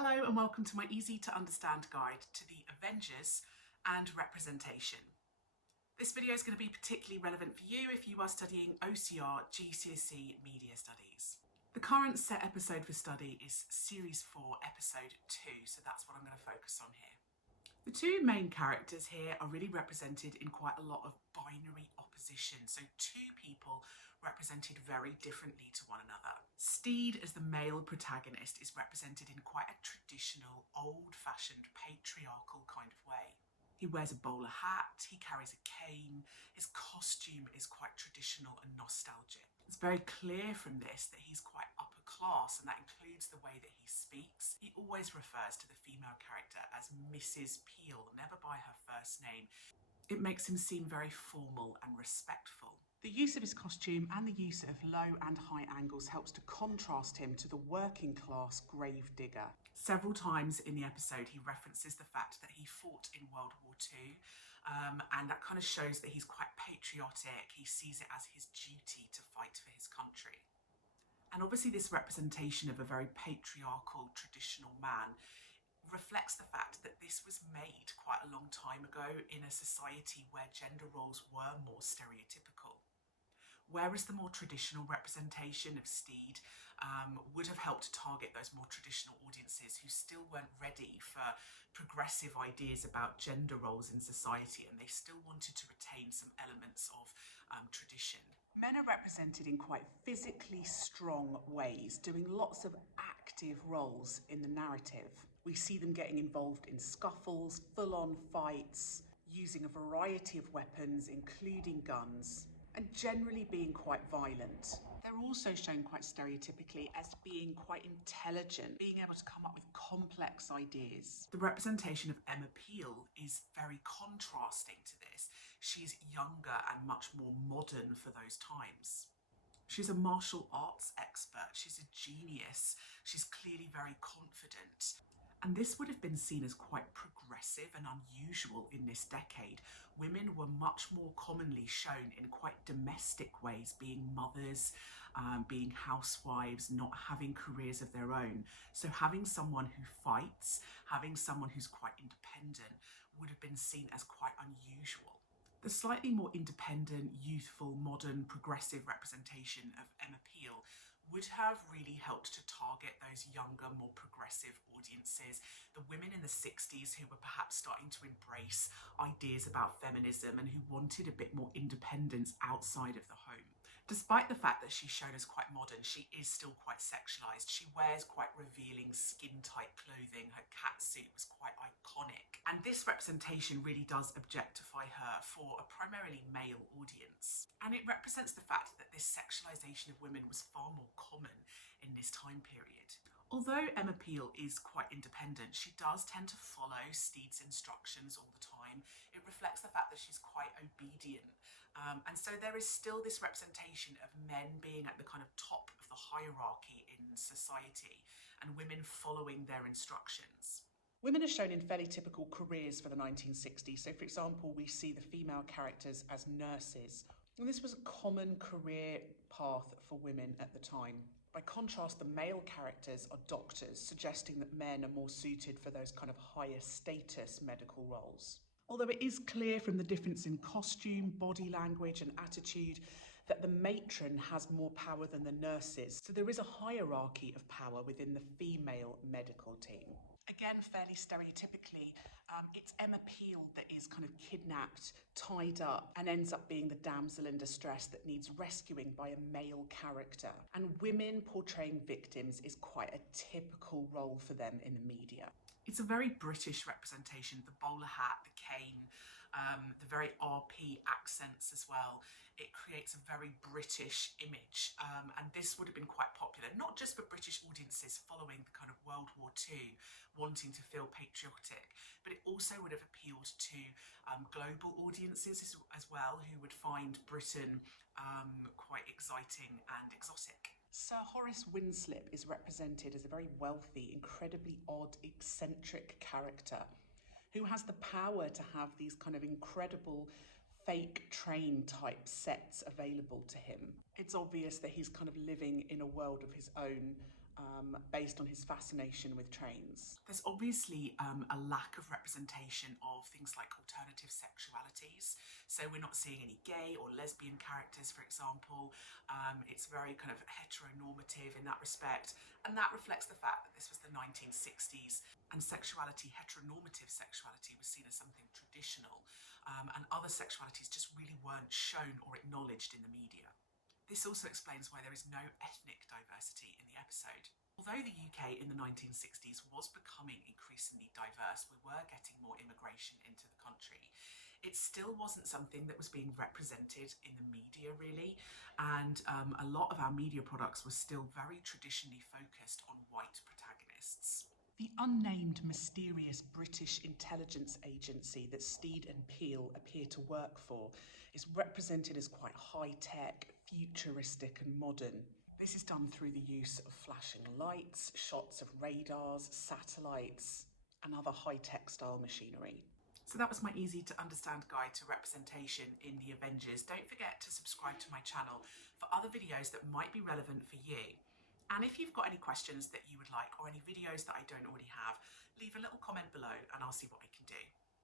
Hello and welcome to my easy to understand guide to the Avengers and representation. This video is going to be particularly relevant for you if you are studying OCR GCSE Media Studies. The current set episode for study is Series 4, Episode 2, so that's what I'm going to focus on here. The two main characters here are really represented in quite a lot of binary opposition, so two people represented very differently to one another. Steed, as the male protagonist, is represented in quite a traditional, old-fashioned, patriarchal kind of way. He wears a bowler hat, he carries a cane, his costume is quite traditional and nostalgic. It's very clear from this that he's quite upper class, and that includes the way that he speaks. He always refers to the female character as Mrs. Peel, never by her first name. It makes him seem very formal and respectful. The use of his costume and the use of low and high angles helps to contrast him to the working class gravedigger. Several times in the episode he references the fact that he fought in World War II, and that kind of shows that he's quite patriotic. He sees it as his duty to fight for his country. And obviously this representation of a very patriarchal, traditional man reflects the fact that this was made quite a long time ago in a society where gender roles were more stereotypical. Whereas the more traditional representation of Steed would have helped to target those more traditional audiences who still weren't ready for progressive ideas about gender roles in society, and they still wanted to retain some elements of tradition. Men are represented in quite physically strong ways, doing lots of active roles in the narrative. We see them getting involved in scuffles, full-on fights, using a variety of weapons, including guns, and generally being quite violent. They're also shown quite stereotypically as being quite intelligent, being able to come up with complex ideas. The representation of Emma Peel is very contrasting to this. She's younger and much more modern for those times. She's a martial arts expert, she's a genius, she's clearly very confident. And this would have been seen as quite progressive and unusual in this decade. Women were much more commonly shown in quite domestic ways, being mothers, being housewives, not having careers of their own. So having someone who fights, having someone who's quite independent would have been seen as quite unusual. The slightly more independent, youthful, modern, progressive representation of Emma Peel would have really helped to target those younger, more progressive audiences, the women in the 60s who were perhaps starting to embrace ideas about feminism and who wanted a bit more independence outside of the home. Despite the fact that she's shown as quite modern, she is still quite sexualised. She wears quite revealing skin-tight clothing. Her catsuit was quite iconic. And this representation really does objectify her for a primarily male audience. And it represents the fact that this sexualisation of women was far more common in this time period. Although Emma Peel is quite independent, she does tend to follow Steed's instructions all the time. It reflects the fact that she's quite obedient. And so there is still this representation of men being at the kind of top of the hierarchy in society and women following their instructions. Women are shown in fairly typical careers for the 1960s. So for example, we see the female characters as nurses. And this was a common career path for women at the time. By contrast, the male characters are doctors, suggesting that men are more suited for those kind of higher status medical roles. Although it is clear from the difference in costume, body language and attitude that the matron has more power than the nurses. So there is a hierarchy of power within the female medical team. Again, fairly stereotypically, it's Emma Peel that is kind of kidnapped, tied up, and ends up being the damsel in distress that needs rescuing by a male character. And women portraying victims is quite a typical role for them in the media. It's a very British representation, the bowler hat, the cane, the very RP accents as well. It creates a very British image, and this would have been quite popular, not just for British audiences following the kind of World War II, wanting to feel patriotic, but it also would have appealed to global audiences as well, who would find Britain quite exciting and exotic. Sir Horace Winslip is represented as a very wealthy, incredibly odd, eccentric character who has the power to have these kind of incredible fake train type sets available to him. It's obvious that he's kind of living in a world of his own, based on his fascination with trains. There's obviously a lack of representation of things like alternative sexualities. So we're not seeing any gay or lesbian characters, for example. It's very kind of heteronormative in that respect. And that reflects the fact that this was the 1960s and heteronormative sexuality was seen as something traditional. And other sexualities just really weren't shown or acknowledged in the media. This also explains why there is no ethnic diversity in the episode. Although the UK in the 1960s was becoming increasingly diverse, we were getting more immigration into the country, it still wasn't something that was being represented in the media really, and a lot of our media products were still very traditionally focused on white protagonists. The unnamed mysterious British intelligence agency that Steed and Peel appear to work for is represented as quite high-tech, futuristic and modern. This is done through the use of flashing lights, shots of radars, satellites and other high-tech style machinery. So that was my easy to understand guide to representation in the Avengers. Don't forget to subscribe to my channel for other videos that might be relevant for you. And if you've got any questions that you would like or any videos that I don't already have, leave a little comment below and I'll see what I can do.